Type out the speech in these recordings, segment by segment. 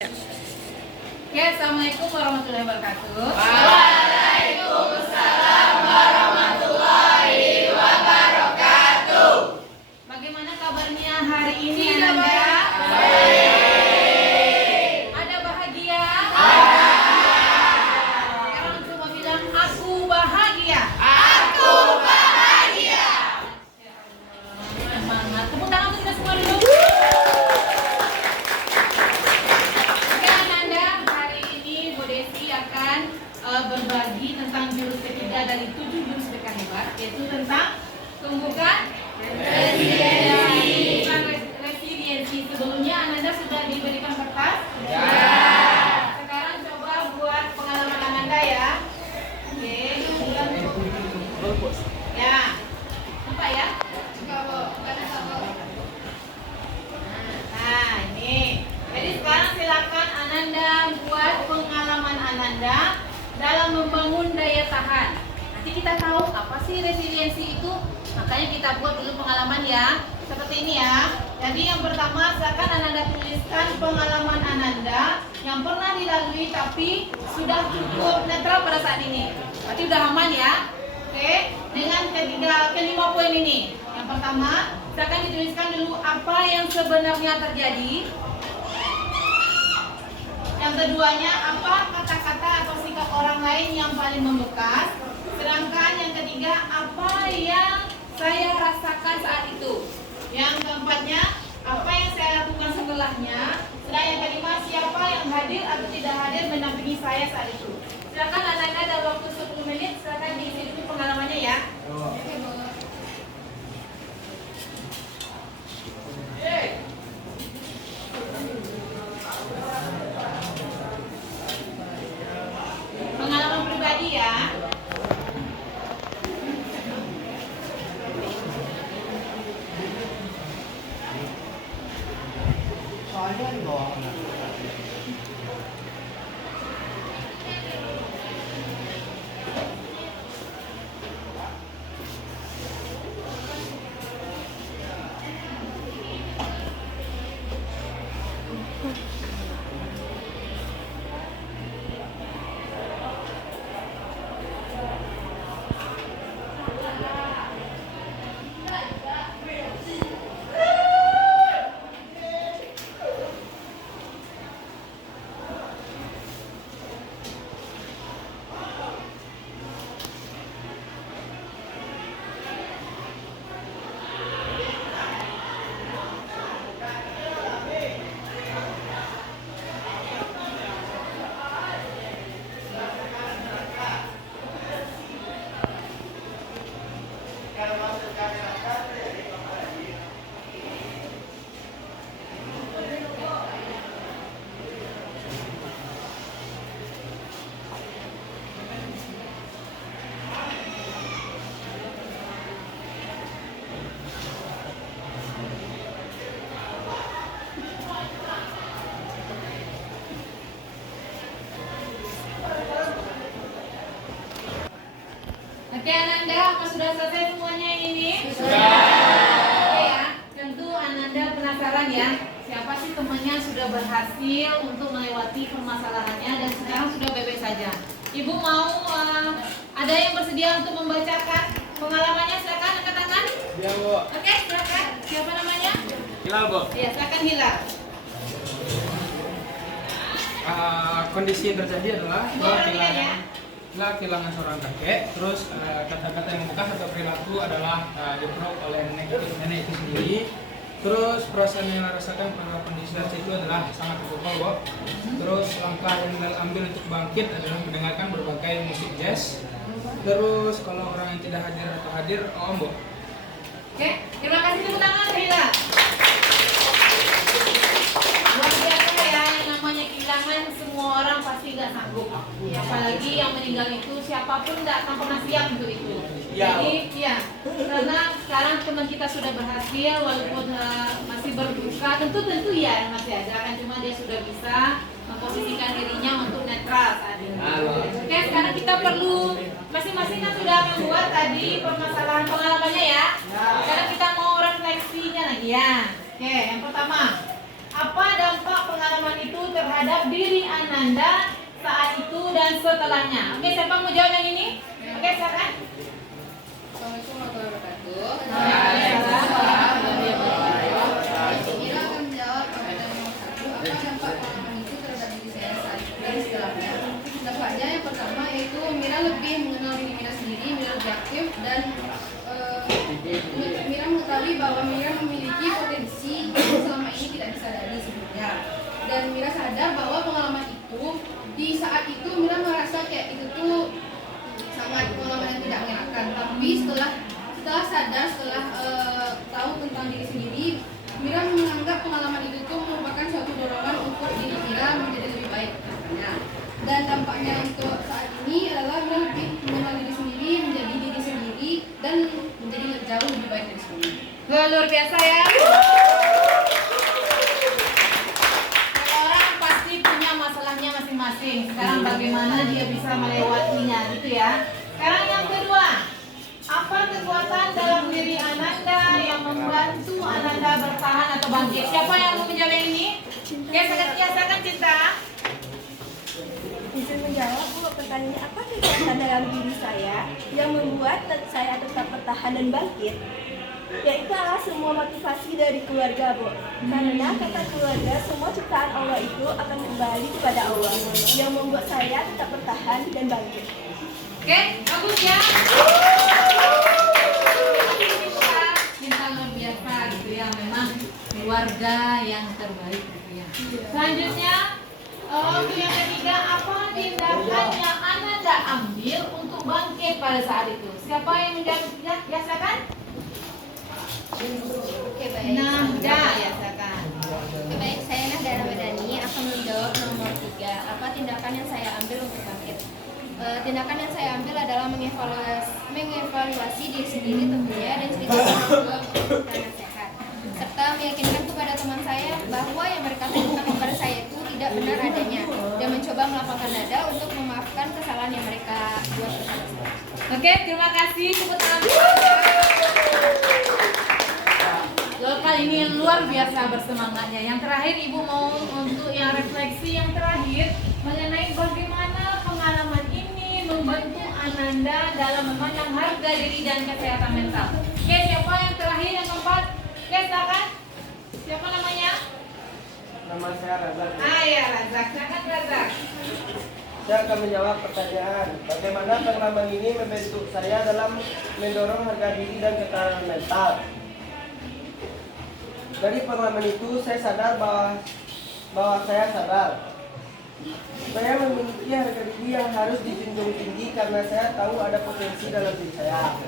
Oke, assalamualaikum warahmatullahi wabarakatuh. Waalaikumsalam warahmatullahi wabarakatuh. Bagaimana kabarnya hari ini? Tidak Anda? baik. Ada bahagia? Ada. Sekarang coba bilang aku bahagia. Aku bahagia. Semangat. Tepuk tangan untuk kita semua dulu. Oke, Ananda, hari ini Bu Desi akan berbagi tentang jurus ketiga dari 7 jurus BK hebat, yaitu tentang tumbuhkan resiliensi. Resiliensi. Sebelumnya Ananda sudah diberikan kertas? Ya. Sekarang coba buat pengalaman Ananda ya. Oke, ya. Nampak ya? Nah, ini. Jadi sekarang silakan Ananda buat pengalaman Ananda dalam membangun daya tahan. Nanti kita tahu apa sih resiliensi itu. Makanya kita buat dulu pengalaman ya. Seperti ini ya. Jadi yang pertama silakan Ananda tuliskan pengalaman Ananda yang pernah dilalui tapi sudah cukup netral pada saat ini. Berarti udah aman ya. Oke, dengan kelima poin ini. Yang pertama, silakan dituliskan dulu apa yang sebenarnya terjadi. Yang keduanya, apa kata-kata atau sikap orang lain yang paling membekas. Sedangkan yang ketiga, apa yang saya rasakan saat itu. Yang keempatnya, apa yang saya lakukan setelahnya. Sedangkan yang kelima, siapa yang hadir atau tidak hadir mendampingi saya saat itu. Silakan Ananda dalam waktu 10 menit, silakan diisi dulu pengalamannya ya. Pengalaman pribadi ya. Soalnya di bawah. Oke Ananda, apa sudah selesai semuanya ini? Sudah. Oke ya, tentu Ananda penasaran ya, siapa sih temannya sudah berhasil untuk melewati permasalahannya dan sekarang sudah bebas saja. Ibu mau ada yang bersedia untuk membacakan pengalamannya? Silakan angkat tangan. Iya, Bu. Oke, silakan. Siapa namanya? Hilal, Bu. Ya, silakan Hilal. Kondisi yang terjadi adalah Ibu perhatikan ya. kehilangan seorang kakek. Terus kata-kata yang membekas atau perilaku adalah diperoleh oleh nenek itu sendiri. Terus perasaan yang dirasakan pada kondisi itu adalah sangat terpukul, Bu. Terus langkah yang diambil untuk bangkit adalah mendengarkan berbagai musik jazz. Terus kalau orang yang tidak hadir atau hadir, Bu. Oke, terima kasih, tepuk tangan Hilal. Luar biasa ya, yang namanya kehilangan semua orang pasti nggak sanggup. Apalagi yang meninggal itu siapapun nggak akan pernah siap untuk itu. Ya. Jadi ya, karena sekarang teman kita sudah berhasil walaupun masih berduka, tentu ya masih ada kan, cuma dia sudah bisa memposisikan dirinya untuk netral saat ini. Oke, sekarang kita perlu masing-masing kan sudah membuat tadi permasalahan pengalamannya ya. Sekarang kita mau refleksinya lagi ya. Oke, yang pertama, apa dampak pengalaman itu terhadap terhadap diri Ananda saat itu dan setelahnya. Oke, siapa mau jawab yang ini? Oke, silakan. Assalamualaikum warahmatullahi wabarakatuh. Mira akan menjawab pertanyaan nomor 1. Apa dampak pengalaman itu terhadap diri saya saat itu dan setelahnya? Dampaknya yang pertama yaitu Mira lebih mengenal diri Mira sendiri, Mira lebih aktif dan Mira mengetahui bahwa Mira memiliki potensi yang selama ini tidak disadari sebelumnya. Dan Mira sadar bahwa pengalaman itu di saat itu Mira merasa kayak itu tuh sangat pengalaman yang tidak menyenangkan. Tapi setelah sadar, setelah tahu tentang diri sendiri, Mira menganggap pengalaman itu tuh merupakan suatu dorongan untuk diri Mira menjadi lebih baik ke depannya. Dan dampaknya untuk saat ini adalah Mira lebih mengenal diri sendiri, menjadi diri sendiri, dan menjadi jauh lebih baik dari sebelumnya. Luar biasa ya. Orang pasti punya masalahnya masing-masing. Sekarang bagaimana dia bisa melewatinya gitu ya. Sekarang yang kedua, apa kekuatan dalam diri Ananda yang membantu Ananda bertahan atau bangkit? Siapa yang mau menjawab yang ini? Ya, silakan Cinta. Izin menjawab Bu, pertanyaannya apa kekuatan dalam diri saya yang membuat saya tetap bertahan dan bangkit? Yaitu adalah semua motivasi dari keluarga Bu. Karena kata keluarga, semua ciptaan Allah itu akan kembali kepada Allah yang membuat saya tetap bertahan dan bangkit. Oke, bagus ya. Cinta luar biasa gitu ya, memang keluarga yang terbaik gitu ya. Selanjutnya, untuk yang ketiga, apa tindakan yang Ananda ambil untuk bangkit pada saat itu? Siapa yang menjawab? Ya, silakan. Oke, baik. Nahda, ya silakan. Oke, baik. Saya Nahda Ramadhani akan menjawab nomor 3. Apa tindakan yang saya ambil untuk bangkit? Tindakan yang saya ambil adalah mengevaluasi diri sendiri tentunya dan ceritakan ke nasihat, serta meyakinkan kepada teman saya bahwa yang mereka lakukan kepada saya itu tidak benar adanya dan mencoba melapangkan dada untuk memaafkan kesalahan yang mereka buat kepada saya. Oke, terima kasih. Tepuk tangan. Lokal ini luar biasa bersemangatnya. Yang terakhir Ibu mau untuk yang refleksi yang terakhir mengenai bagaimana pengalaman ini membantu Ananda dalam memandang harga diri dan kesehatan mental. Oke, siapa yang terakhir yang keempat? Oke, silakan. Siapa namanya? Nama saya Razak. Ya, Razak. Silakan Razak. Saya akan menjawab pertanyaan, bagaimana pengalaman ini membentuk saya dalam mendorong harga diri dan ketahanan mental. Dari pengalaman itu saya sadar bahwa saya sadar saya memiliki harga diri yang harus dijunjung tinggi karena saya tahu ada potensi dalam diri saya.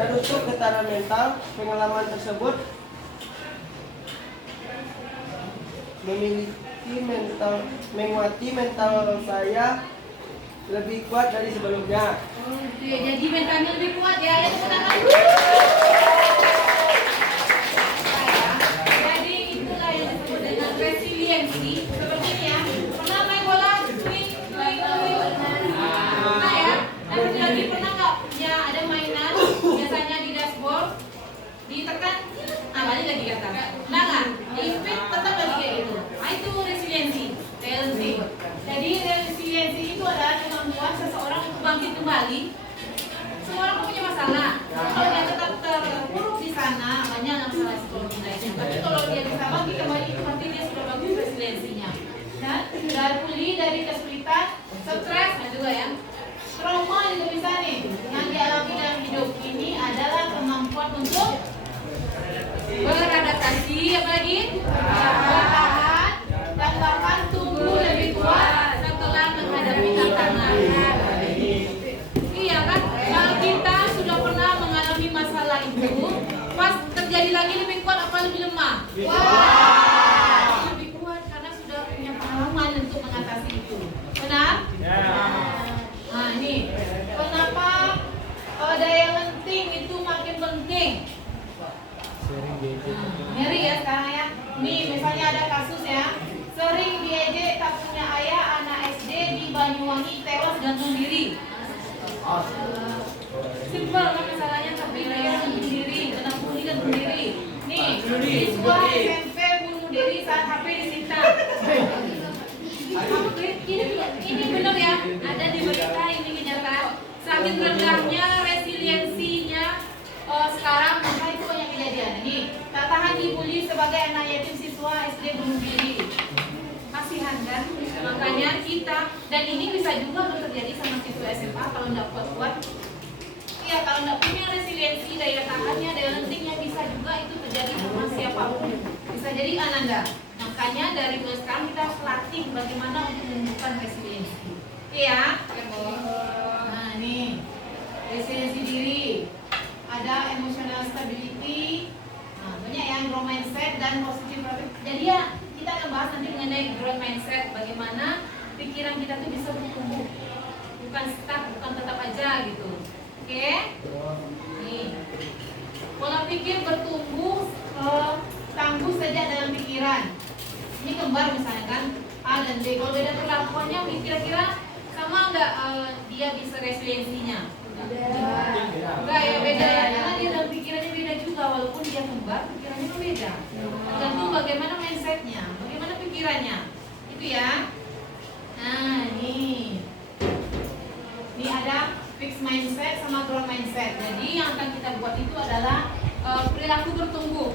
Dan untuk ketahanan mental, pengalaman tersebut menguati mental saya lebih kuat dari sebelumnya. Oke, jadi mentalnya lebih kuat ya. Ya, tepuk tangan. Jadi itulah yang disebut dengan resiliensi. Seperti ini ya. Pernah main bola? Swing. Pernah ya? Dan satu lagi pernah nggak? Ya, ada mainan. Biasanya di dashboard ditekan, balik lagi ke atas. Nah nggak? Di-speed tetap lagi kayak gitu. Nah itu resiliensi. Jadi resiliensi itu adalah kemampuan seseorang untuk bangkit kembali. Semua orang punya masalah. Kalau dia tetap terpuruk di sana, banyak masalah psikologi lainnya. Tapi kalau dia bisa bangkit kembali, itu berarti dia sudah bagus resiliensinya. Dan sudah pulih dari kesulitan, stres, nah juga ya. Trauma juga bisa nih. Yang dialami dalam hidup ini adalah kemampuan untuk beradaptasi, apalagi bertahan dan bahkan tumbuh lebih kuat setelah menghadapi tantangan. Iya kan? Kalau kita sudah pernah mengalami masalah itu, pas terjadi lagi lebih kuat apa lebih lemah? Lebih kuat karena sudah punya pengalaman untuk mengatasi itu. Benar? Nah ini kenapa daya lenting itu makin penting? Ngeri ya sekarang ya. Nih misalnya ada kasus ya, sering diejek tak punya ayah, anak SD di Banyuwangi tewas gantung diri. Simpel kan masalahnya, tapi dia gantung diri, kena pungli gantung diri. Nih, siswa SMP bunuh diri saat HP disita. semakin rendahnya resiliensinya sekarang, maka itu banyak kejadian. Ini tak tahan dibully sebagai anak yatim siswa SD bunuh diri. Kasihan kan? Makanya kita, dan ini bisa juga terjadi sama siswa SMA kalau nggak kuat-kuat. Iya, kalau nggak punya resiliensi, daya tahannya, daya lentingnya, bisa juga itu terjadi sama siapapun. Bisa jadi Ananda. Makanya dari mulai sekarang kita harus latih bagaimana untuk menumbuhkan resiliensi. Iya. Nah, nih resiliensi diri. Ada emotional stability. Nah, banyak yang growth mindset dan positive profit. Jadi ya, kita akan bahas nanti mengenai growth mindset, bagaimana pikiran kita tuh bisa bertumbuh, bukan stuck, bukan tetap aja gitu. Oke? Nih, pola pikir bertumbuh tangguh sejak dalam pikiran. Ini kembar misalnya kan, A dan B. Kalau beda perlakuannya, kira-kira sama nggak dia bisa resiliensinya? Enggak ya, beda ya, karena dia dalam pikirannya beda juga, walaupun dia kembar, pikirannya kan beda. Tergantung bagaimana mindsetnya, bagaimana pikirannya, itu ya. Nah, nih ada fixed mindset sama growth mindset. Jadi yang akan kita buat itu adalah perilaku bertumbuh.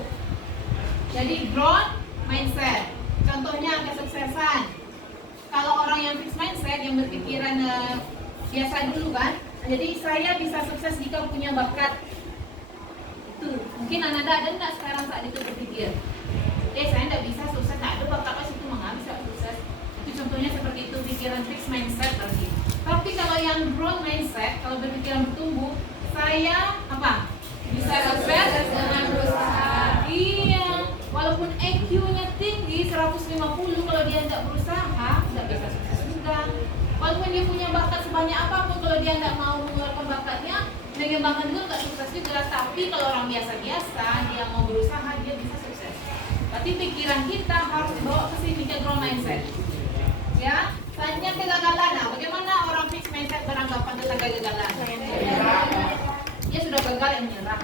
Jadi growth mindset, contohnya kesuksesan. Kalau orang yang fixed mindset, yang berpikiran biasa dulu kan, jadi saya bisa sukses jika punya bakat. Itu mungkin Ananda ada nggak sekarang saat itu berpikir, saya nggak bisa sukses, nggak ada bakatnya situ, nggak bisa sukses. Itu contohnya seperti itu, pikiran fixed mindset berarti. Tapi kalau yang growth mindset, kalau berpikiran bertumbuh, saya apa? Bisa sukses dengan berusaha. Iya, walaupun EQ-nya tinggi 150, kalau dia nggak berusaha, nggak bisa sukses juga. Walaupun dia punya bakat sebanyak apapun, kalau dia nggak mau mengeluarkan bakatnya, mengembangkan juga nggak sukses juga. Tapi kalau orang biasa-biasa, dia mau berusaha, dia bisa sukses. Berarti pikiran kita harus dibawa ke sini, ke growth mindset. Ya, selanjutnya kegagalan. Nah, bagaimana orang fixed mindset beranggapan tentang kegagalan? Dia sudah gagal, yang menyerah.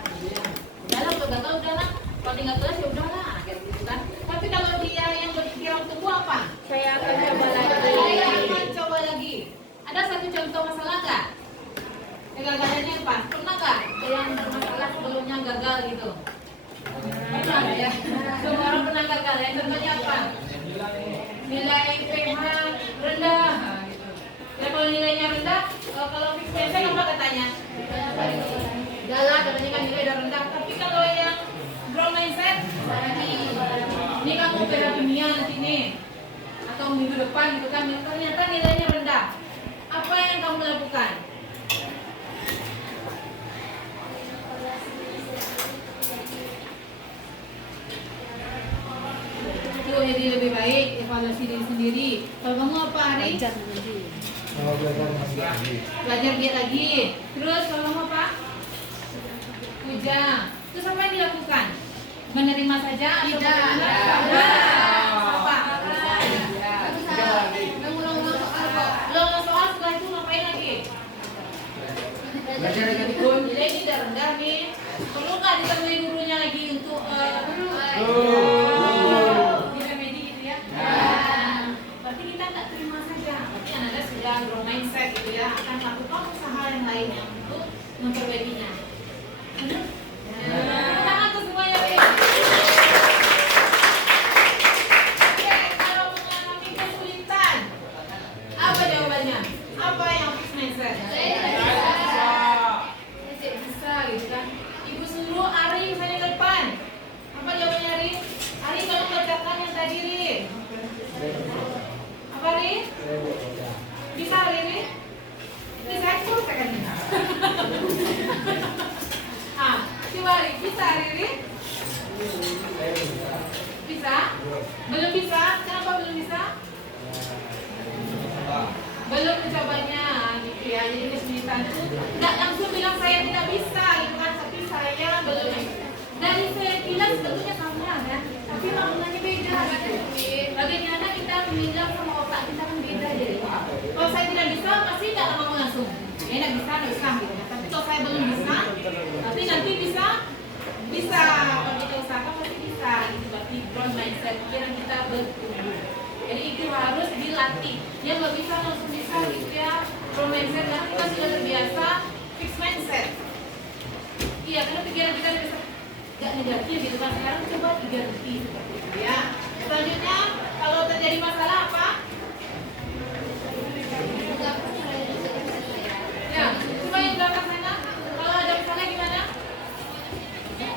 Udahlah, udah gagal, udahlah. Kalau tinggal kelas ya udahlah, kayak gitu kan. Tapi kalau dia yang berpikiran tunggu apa? Saya akan coba lagi. Saya akan coba lagi. Ada satu contoh masalah nggak? Kegagalannya apa? Pernah nggak yang bermasalah sebelumnya gagal gitu? Pernah ya. Semua orang pernah gagal. Ya, contohnya apa? Nilai PH rendah. Ya, kalau nilainya rendah, kalau fixed mindset apa katanya? Galah, katanya kan nilai udah rendah. Tapi kalau yang growth mindset, ini kamu PH dunia nanti nih, atau minggu depan gitu kan, ternyata nilainya rendah. Apa yang kamu lakukan? Itu jadi lebih baik evaluasi diri sendiri. Kalau kamu apa, Ari? Belajar giat lagi. Terus kalau kamu apa? Puja. Terus apa yang dilakukan? Menerima saja atau bagaimana? Apa? Mengulang-ulang soal kok. Ulang soal, setelah itu ngapain lagi? Belajar dengan ikut. Nilai ini udah rendah nih. Perlu nggak ditemui gurunya lagi untuk di remedi gitu ya? Berarti kita nggak terima saja. Berarti Anda sudah growth mindset gitu ya, akan melakukan usaha yang lainnya untuk memperbaikinya. Tangan tuh semuanya. Oke, kalau mengalami kesulitan, apa jawabannya? Apa yang fixed mindset? Bisa gitu kan. Ibu suruh Ari misalnya ke depan. Apa jawabannya Ari? Ari kalau bacakan yang tadi Ri. Apa Ri? Bisa Ari Ri? Bisa ekspor kan? Coba Ri, bisa Ari Ri? Bisa? Belum bisa? Kenapa belum bisa? Belum mencobanya gitu ya. Jadi kesulitan itu nggak langsung bilang saya tidak bisa gitu kan, tapi saya belum. Dari sekilas sebetulnya sama kan, tapi maknanya beda kan. Bagaimana kita bilang sama otak kita kan beda jadi. Kalau saya tidak bisa pasti nggak lama langsung. Ya nggak bisa gitu. Tapi kalau saya belum bisa, tapi nanti bisa. Kalau kita usahakan pasti bisa. Gitu berarti growth mindset pikiran kita bertumbuh. Jadi itu harus dilatih. Dia nggak bisa langsung bisa gitu ya. Growth mindset karena kita sudah terbiasa fixed mindset. Iya, karena pikiran kita bisa nggak negatif gitu kan. Sekarang coba diganti seperti itu ya. Selanjutnya, kalau terjadi masalah apa? Ya, coba yang belakang sana. Kalau ada masalah gimana? Ya.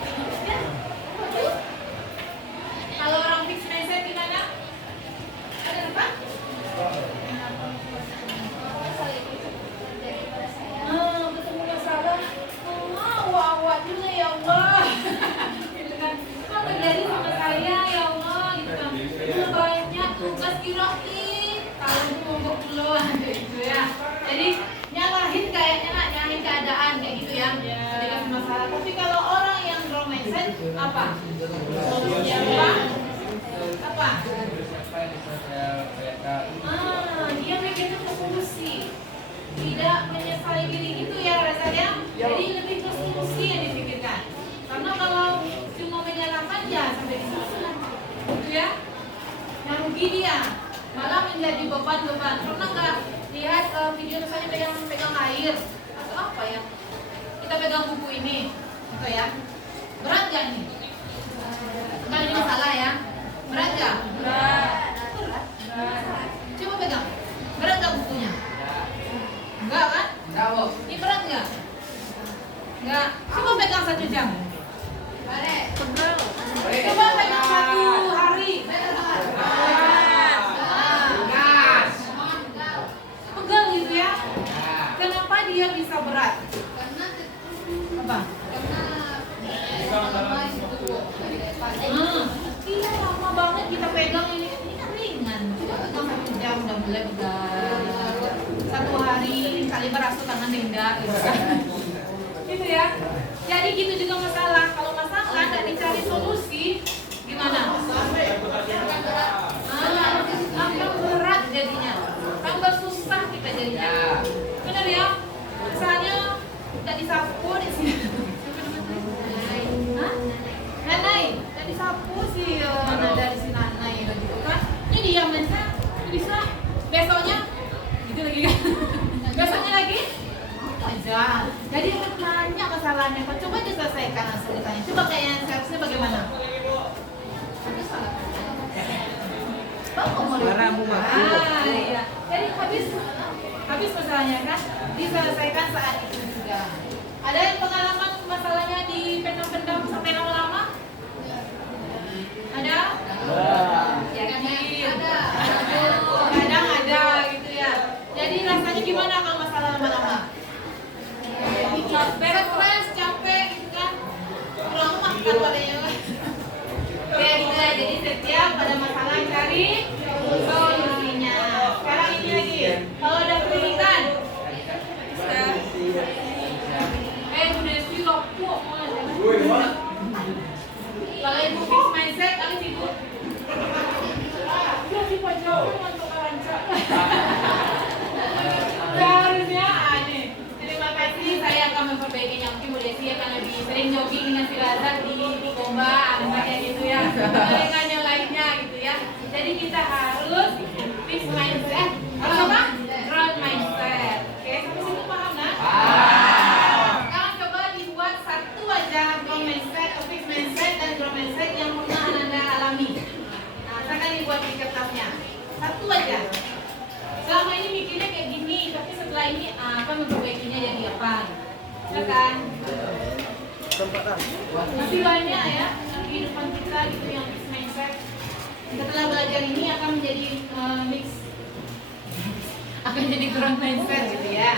Kalau orang fixed mindset gimana? Ada apa? Ketemu masalah. Wah, juga ya Allah. Gitu kan. Kok terjadi sama saya ya Allah gitu kan. Banyak tugas kirain. Kalau itu mogok dulu gitu ya. Jadi nyalahin keadaan kayak gitu ya. Jadi masalah. Tapi kalau orang yang growth mindset apa? Apa? Dia mikirnya ke solusi. Tidak menyesali diri gitu ya rasanya. Jadi lebih ke solusi yang dipikirkan. Karena kalau cuma menyalahkan ya sampai di sana. Gitu ya. Yang rugi dia malah menjadi beban-beban. Pernah nggak lihat video misalnya pegang air atau apa ya? Kita pegang buku ini, gitu ya. Berat nggak nih? Kan ini salah ya. Berat nggak? Berat. Coba pegang. Berat nggak bukunya? Enggak kan? Enggak, Bu. Ini berat nggak? Enggak. Coba pegang 1 jam. Boleh. Coba pegang 1 hari. Gas. Pegang gitu ya. Kenapa dia bisa berat? Apa? Iya, lama banget kita pegang ini. Ini kan ringan. Coba pegang 1 jam udah mulai pegang. 1 hari kali berasa tangan denda gitu kan. Gitu ya. Jadi gitu juga masalah. Kalau masalah tidak dicari solusi gimana? Tambah berat jadinya. Tambah susah kita jadinya. Benar ya? Misalnya tidak disapu di sini. Hah? Nanai. Tidak disapu sih nada di sini nanai gitu kan. Ini dia mensa bisa besoknya gitu lagi kan. Besoknya lagi aja. Jadi banyak masalahnya. Coba diselesaikan langsung ditanya. Coba kayaknya seharusnya bagaimana? Iya. Jadi habis masalahnya kan diselesaikan saat itu juga. Ada yang pengalaman masalahnya dipendam-pendam sampai lama-lama? Ada? Ya kan? Kadang ada gitu ya. Jadi rasanya gimana kalau masalah lama-lama? Stres, capek gitu kan? Pulang makan padanya. Kayak gitu ya. Jadi setiap ada masalah cari solusinya. Sekarang ini lagi. Kalau ada pendidikan, udah sibuk kok. Kalau ibu fixed mindset, kali sibuk. Ya sih pojok untuk lancar. Harusnya aneh. Terima kasih, saya akan memperbaikinya. Mungkin Bu Desi akan lebih sering jogging dengan si Lazar di Komba, kayak gitu ya. Dengan yang lainnya gitu ya. Jadi kita harus fixed mindset. Harus apa? Growth mindset. Oke, sampai sini paham nggak? Sekarang coba dibuat satu aja growth mindset, fixed mindset dan growth mindset yang pernah Anda alami. Nah, saya akan dibuat di kertasnya. Satu aja. Selama ini mikirnya kayak gini, tapi setelah ini apa memperbaikinya jadi apa? Ya kan? Masih banyak ya kehidupan kita gitu yang fixed mindset. Setelah belajar ini akan menjadi mix, akan jadi growth mindset gitu ya.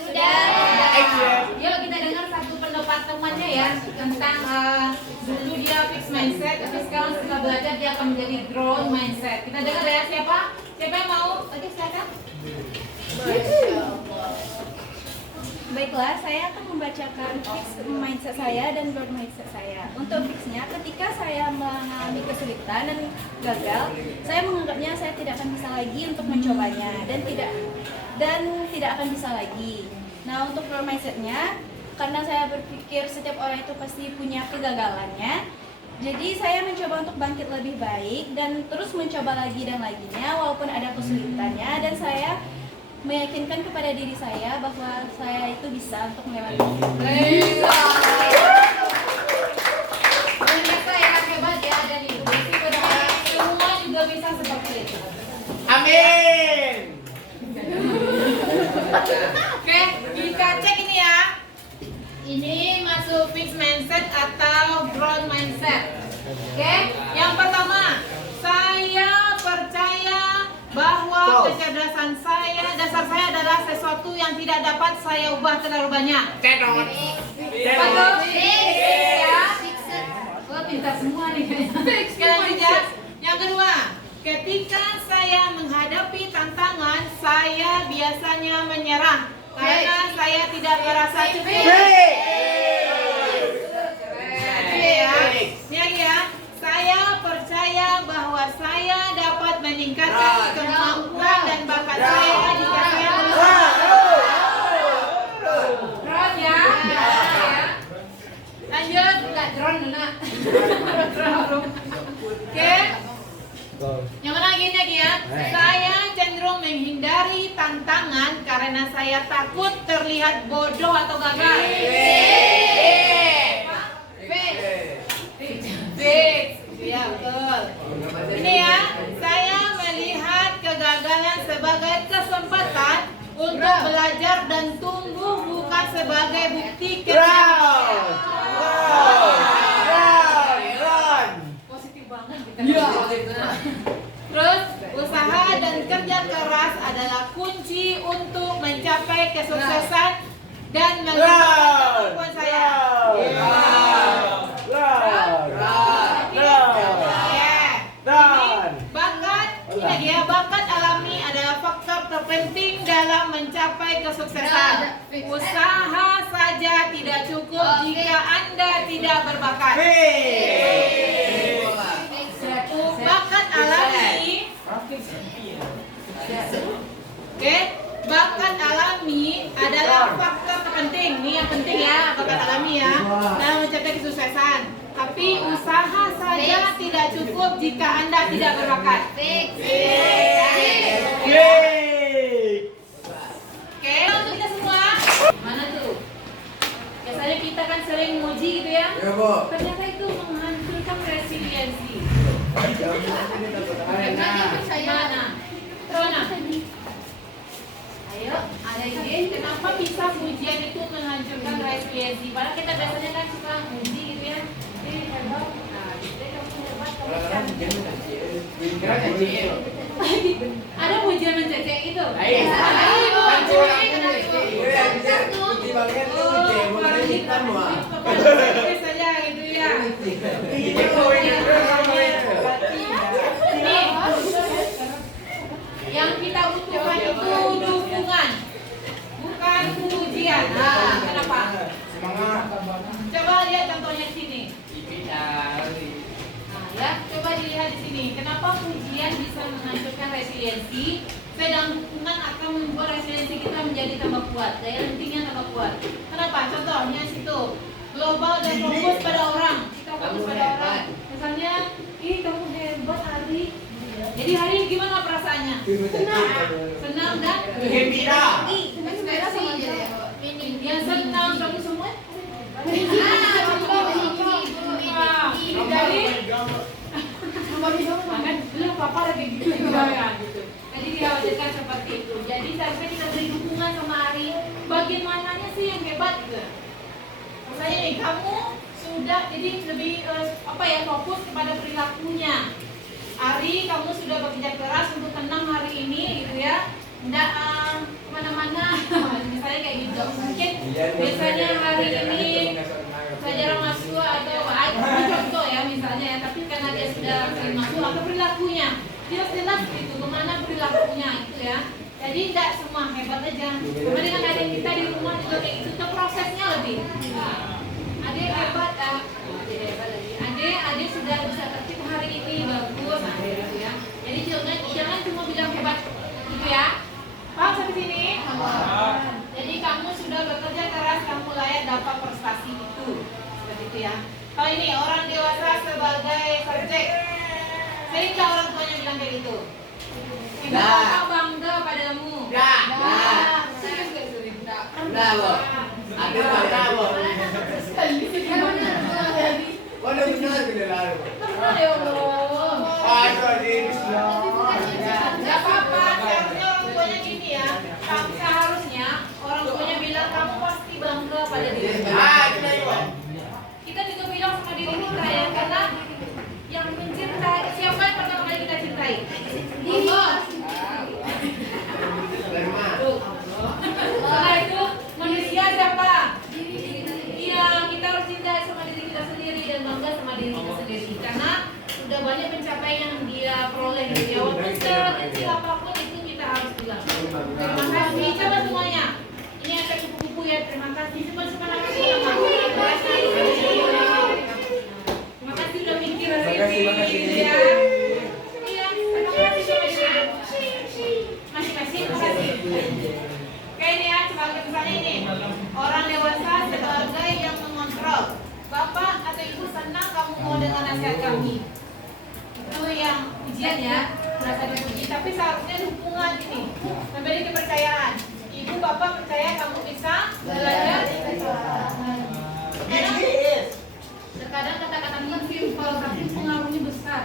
Ya. Yuk kita dengar satu pendapat temannya ya tentang dulu dia fixed mindset, tapi sekarang setelah belajar dia akan menjadi growth mindset. Kita dengar ya, siapa? Siapa yang mau? Oke, silakan. Baiklah, saya akan membacakan fix mindset saya dan growth mindset saya. Untuk fixnya, ketika saya mengalami kesulitan dan gagal, saya menganggapnya saya tidak akan bisa lagi untuk mencobanya dan tidak akan bisa lagi. Nah, untuk growth mindsetnya, karena saya berpikir setiap orang itu pasti punya kegagalannya, jadi saya mencoba untuk bangkit lebih baik dan terus mencoba lagi dan laginya walaupun ada kesulitannya, dan saya meyakinkan kepada diri saya bahwa saya itu bisa untuk melewati. Ternyata yang hebat ya ada di Ibu Desi, berharap semua juga bisa seperti itu. Amin. Oke, kita cek ini ya. Ini masuk fixed mindset atau growth mindset. Oke, yang pertama, saya percaya bahwa kecerdasan dasar saya adalah sesuatu yang tidak dapat saya ubah terlalu banyak. Betul? Ya. Wah, pintar semua nih kayaknya. Selanjutnya, yang kedua, ketika saya menghadapi tantangan, saya biasanya menyerah karena saya tidak merasa cukup. Ya. Saya percaya bahwa saya dapat meningkatkan kemampuan dan bakat saya jika saya berusaha. Ya. Lanjut, enggak drone nak. Oke. Yang mana lagi ya? Saya cenderung menghindari tantangan karena saya takut terlihat bodoh atau gagal. Ya, betul. Ini ya, saya melihat kegagalan sebagai kesempatan untuk belajar dan tumbuh, bukan sebagai bukti ketidaksempurnaan. Positif banget kita. Terus, usaha dan kerja keras adalah kunci untuk mencapai kesuksesan dan mengembangkan kemampuan saya. Bakat alami adalah faktor terpenting dalam mencapai kesuksesan. Usaha saja tidak cukup jika Anda tidak berbakat. Bakat alami, bakat alami adalah faktor terpenting. Ini yang penting ya, bakat alami ya, dalam mencapai kesuksesan. Tapi usaha saja tidak cukup jika Anda tidak berbakat. Oke, untuk kita semua. Mana tuh? Biasanya kita kan sering muji gitu ya. Ternyata itu menghancurkan resiliensi. Mana? Ayo, ada ide. Kenapa bisa pujian itu menghancurkan resiliensi? Padahal kita biasanya kan suka muji gitu ya. Hebat. Nah, kamu hebat, kamu cantik. Ada pujian mencecek itu? Saja gitu ya. Yang kita butuhkan itu dukungan, bukan pujian. Nah, kenapa? Coba lihat contohnya di sini. Nah, ya, coba dilihat di sini. Kenapa pujian bisa menghancurkan resiliensi, sedang dukungan akan membuat resiliensi kita menjadi tambah kuat, daya lentingnya tambah kuat. Kenapa? Contohnya situ, global dan fokus pada orang. Kita fokus pada orang. Misalnya, ih kamu hebat Ari. Jadi hari ini gimana perasaannya? Senang dan Gembira. Ekspresi yang senang kamu semua. Jadi belum papa lagi gitu ya gitu. Jadi dikhawatirkan seperti itu. Jadi sampai kita beri dukungan sama Ari. Bagaimananya sih yang hebat gitu. Misalnya nih kamu sudah jadi lebih fokus kepada perilakunya. Ari, kamu sudah bekerja keras untuk tenang hari ini gitu ya. Nggak kemana-mana. Misalnya kayak gitu. Mungkin biasanya hari ini pelajaran mahasiswa atau contoh ya misalnya ya, tapi karena dia sudah sering masuk atau perilakunya jelas gitu kemana perilakunya gitu ya. Jadi tidak semua hebat aja. Karena dengan ada kita di rumah juga kayak gitu ini orang dewasa sebagai subjek. Seringkah orang tuanya bilang kayak gitu? Ibu bapak bangga padamu. Serius gak sering? Enggak, Bu. Ada enggak, Bu? Waduh, benar lalu. Pernah ya Allah. Aduh, ini Gak apa-apa, seharusnya orang tuanya gini ya. Seharusnya orang tuanya bilang kamu pasti bangga pada diri kamu. itu dari Bu. Kita juga bilang sama diri kita ya, karena yang mencintai, siapa yang pertama kali kita cintai? Allah. Dari mana? Setelah itu manusia siapa? Iya, kita harus cintai sama diri kita sendiri dan bangga sama diri kita sendiri, karena sudah banyak pencapaian yang dia peroleh gitu ya. Walaupun sekecil apapun itu kita harus bilang terima kasih. Coba semuanya, ini ada kupu-kupu ya, terima kasih. Coba semangat terima kasih udah mikir Terima kasih. ya. Iya, terima kasih sama dia. Masih. Kayak ini ya, sebagai misalnya ini orang dewasa sebagai yang mengontrol. Bapak atau ibu senang kamu mau dengan nasihat kami. Itu yang ujian ya, merasa dipuji. Tapi seharusnya dukungan ini, memberi kepercayaan. Ibu bapak percaya kamu bisa belajar. Terkadang kata-kata ini simpel tapi pengaruhnya besar.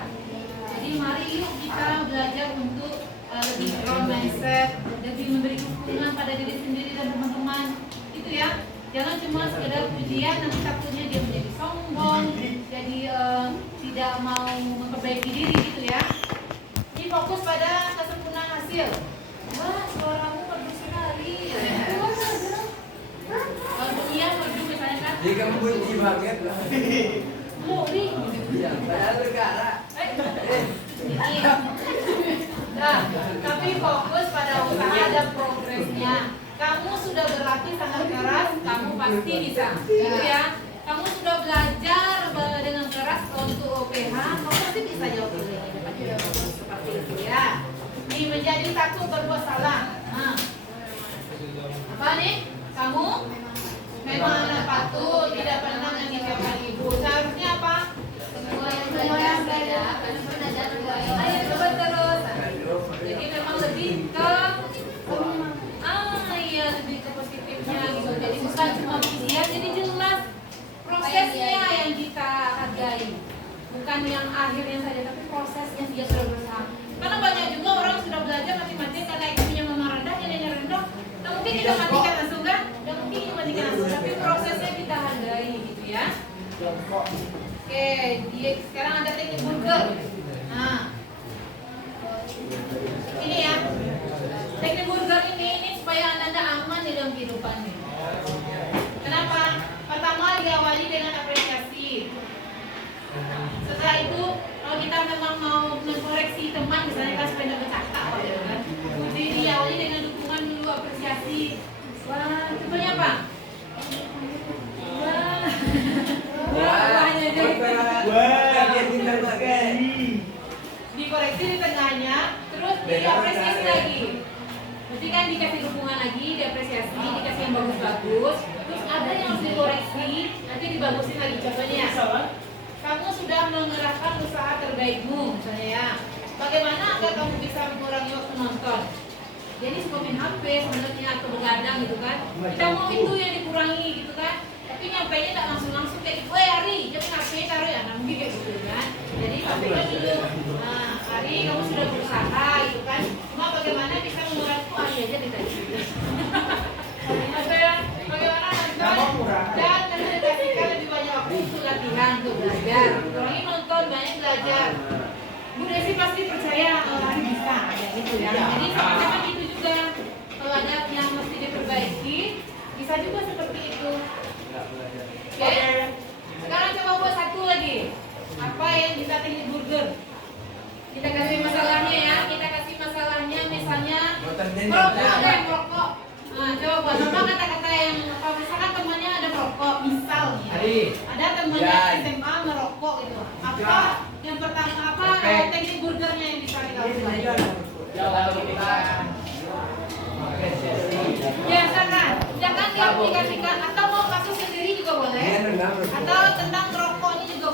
Jadi mari yuk kita belajar untuk lebih ground mindset, lebih memberi dukungan pada diri sendiri dan teman-teman. Itu ya. Jangan cuma sekedar pujian, nanti takutnya dia menjadi sombong, jadi tidak mau memperbaiki diri gitu ya. Jadi fokus pada kesempurnaan hasil. Wah, suaramu merdu sekali. Iya, merdu misalnya kan. Jadi kamu benci banget lah. Mau nih. Iya, padahal berkara. Nah, tapi fokus pada usaha dan progresnya. Kamu sudah berlatih sangat keras, kamu pasti bisa. Gitu ya. Kamu sudah belajar dengan keras untuk OPH, kamu pasti bisa jawab ini. Seperti itu ya. Ini menjadi takut berbuat salah. Nah, apa nih? Kamu memang anak patuh, tidak pernah mengecewakan ibu. Seharusnya apa? Semua yang belajar akan pernah jatuh. Ayo coba terus. Jadi memang lebih ke lebih ke positifnya gitu. Jadi bukan cuma pujian, jadi jelas prosesnya yang kita hargai, bukan yang akhirnya saja, tapi prosesnya dia sudah berusaha. Karena banyak juga orang sudah belajar mati-matian karena IQ-nya memang rendah, nilainya rendah. Nah, mungkin kita matikan langsung kan? Dan mungkin kita matikan langsung, tapi prosesnya kita hargai gitu ya. Oke, sekarang ada teknik burger. Nah, ini ya. Teknik burger ini supaya Anda aman di dalam kehidupannya. Kenapa? Pertama diawali dengan apresiasi. Setelah itu, kalau kita memang mau mengkoreksi teman, misalnya kan supaya tidak bercakap, kan? Jadi diawali dengan dukungan dulu, apresiasi. Wah, contohnya apa? Wahnya aja. Dikoreksi di tengahnya, terus diapresiasi lagi. Berarti kan dikasih dukungan lagi, diapresiasi, dikasih yang bagus-bagus. Terus ada yang harus dikoreksi, nanti dibagusin lagi. Contohnya, kamu sudah mengerahkan usaha terbaikmu, misalnya ya. Bagaimana agar kamu bisa mengurangi waktu nonton? Jadi suka main HP sebenarnya atau begadang gitu kan. Kita mau itu yang dikurangi gitu kan. Tapi nyampainya tak langsung kayak, woi Ari, jangan HP taruh ya, nah mungkin kayak gitu kan. Jadi sampaikan dulu, nah Ari kamu sudah berusaha gitu kan. Cuma bagaimana bisa mengurangi, Ari aja kita gitu. Atau ya, bagaimana nonton dan mendedikasikan lebih banyak waktu untuk latihan, untuk belajar. Kurangi nonton, banyak belajar. Bu Desi pasti percaya Ari bisa, ya gitu ya. Jadi sama-sama gitu juga. Kalau ada yang mesti diperbaiki, bisa juga seperti itu. Oke, sekarang coba buat satu lagi. Apa yang bisa teknik burger? Kita kasih masalahnya ya. Kita kasih masalahnya misalnya merokok, ada yang merokok. Nah, coba buat apa kata-kata yang apa? Misalkan temannya ada merokok, misalnya. Ada temannya SMA merokok gitu. Apa yang pertama apa teknik burgernya yang bisa kita lakukan? Biasakan, jangan diaplikasikan atau mau kasus sendiri juga boleh. Atau tentang rokok ini juga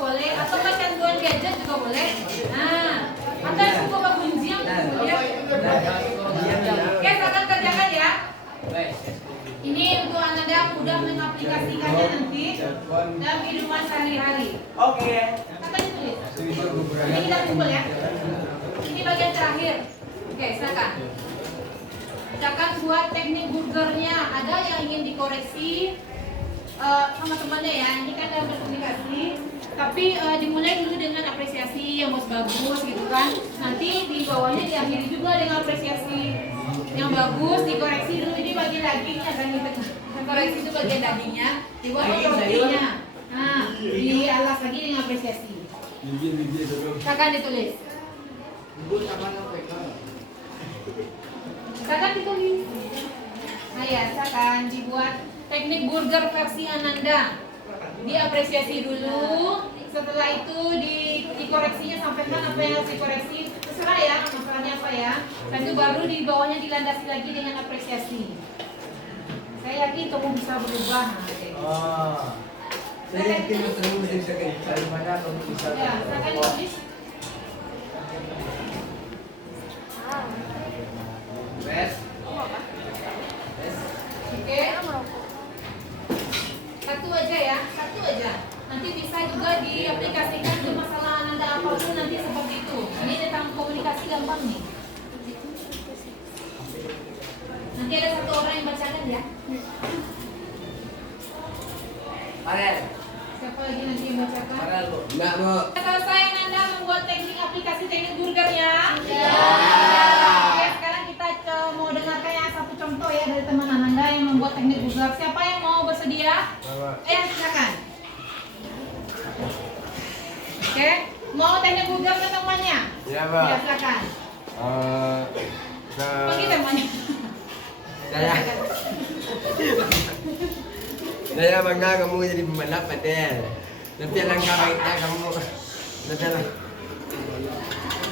Ini untuk Ananda mudah mengaplikasikannya nanti dalam kehidupan sehari-hari. Oke. Kata ditulis. Ini kita kumpul ya. Ini bagian terakhir. Oke, silakan. Silakan buat teknik burgernya. Ada yang ingin dikoreksi sama temannya ya. Ini kan dalam berkomunikasi. Tapi dimulai dulu dengan apresiasi yang bagus gitu kan. Nanti di bawahnya diakhiri juga dengan apresiasi yang bagus, dikoreksi dulu. Ini bagian dagingnya kan gitu. Koreksi itu bagian dagingnya, di bawah rotinya. Nah, dialas lagi dengan apresiasi. Silakan ditulis. Silakan ditulis. Nah ya, silakan dibuat teknik burger versi Ananda. Diapresiasi dulu, setelah itu dikoreksinya, sampaikan apa yang harus dikoreksi, terserah ya masalahnya apa ya. Dan itu baru di bawahnya dilandasi lagi dengan apresiasi. Saya yakin kamu bisa berubah. Saya yakin kamu bisa cari mana kamu bisa. Ya, silakan tulis. Bes. Oke. Satu aja ya, satu aja. Nanti bisa juga diaplikasikan ke masalah Ananda apapun nanti seperti itu. Ini tentang komunikasi gampang nih. Nanti ada satu orang yang bacakan ya. Farel. Siapa lagi nanti yang bacakan? Farel bu. Enggak bu. Selesai Ananda membuat teknik aplikasi teknik burgernya. Ya. Oke, sekarang kita mau dengarkan yang satu contoh ya dari teman Ananda yang membuat teknik burger. Siapa yang mau bersedia? Silakan. Oke, mau teknik burger ke temannya? Ya pak. Ya, silakan. Panggil temannya. Saya bangga kamu jadi pembalap Adel. Nanti langkah baiknya kamu. Nanti lah.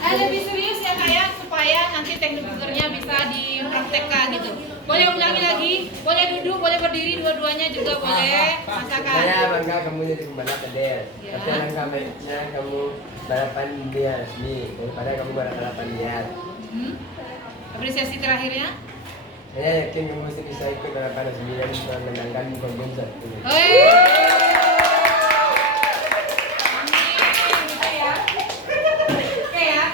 Lebih serius ya kayak supaya nanti teknik burgernya bisa dipraktekkan gitu. Boleh ulangi lagi, boleh duduk, boleh berdiri, dua-duanya juga boleh. Masakan. Saya bangga kamu jadi pembalap Adel. Ya. Nanti langkah baiknya kamu balapan dia sini daripada kamu balapan liar. Apresiasi terakhirnya. Saya yakin kamu masih bisa ikut balapan sini dan menangkan podium satu. Hei. Amin, gitu ya. Oke ya.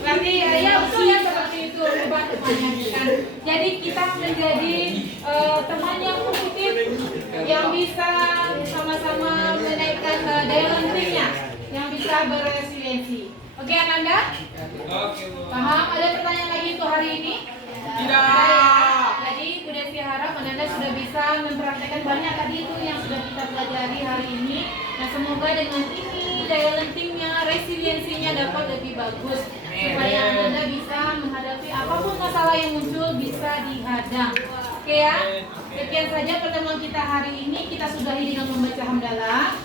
Berarti ya betul ya seperti itu ubah temannya kan. Jadi kita menjadi teman yang positif yang bisa sama-sama menaikkan daya lentingnya, yang bisa berresiliensi. Oke Ananda? Oke bu. Paham? Ada pertanyaan lagi untuk hari ini? Tidak. Ya. Jadi Bu Desi harap Ananda sudah bisa mempraktekkan banyak tadi itu yang sudah kita pelajari hari ini. Nah semoga dengan ini daya lentingnya, resiliensinya dapat lebih bagus supaya Ananda bisa menghadapi apapun masalah yang muncul bisa dihadang. Oke ya. Sekian saja pertemuan kita hari ini. Kita sudahi dengan membaca hamdalah.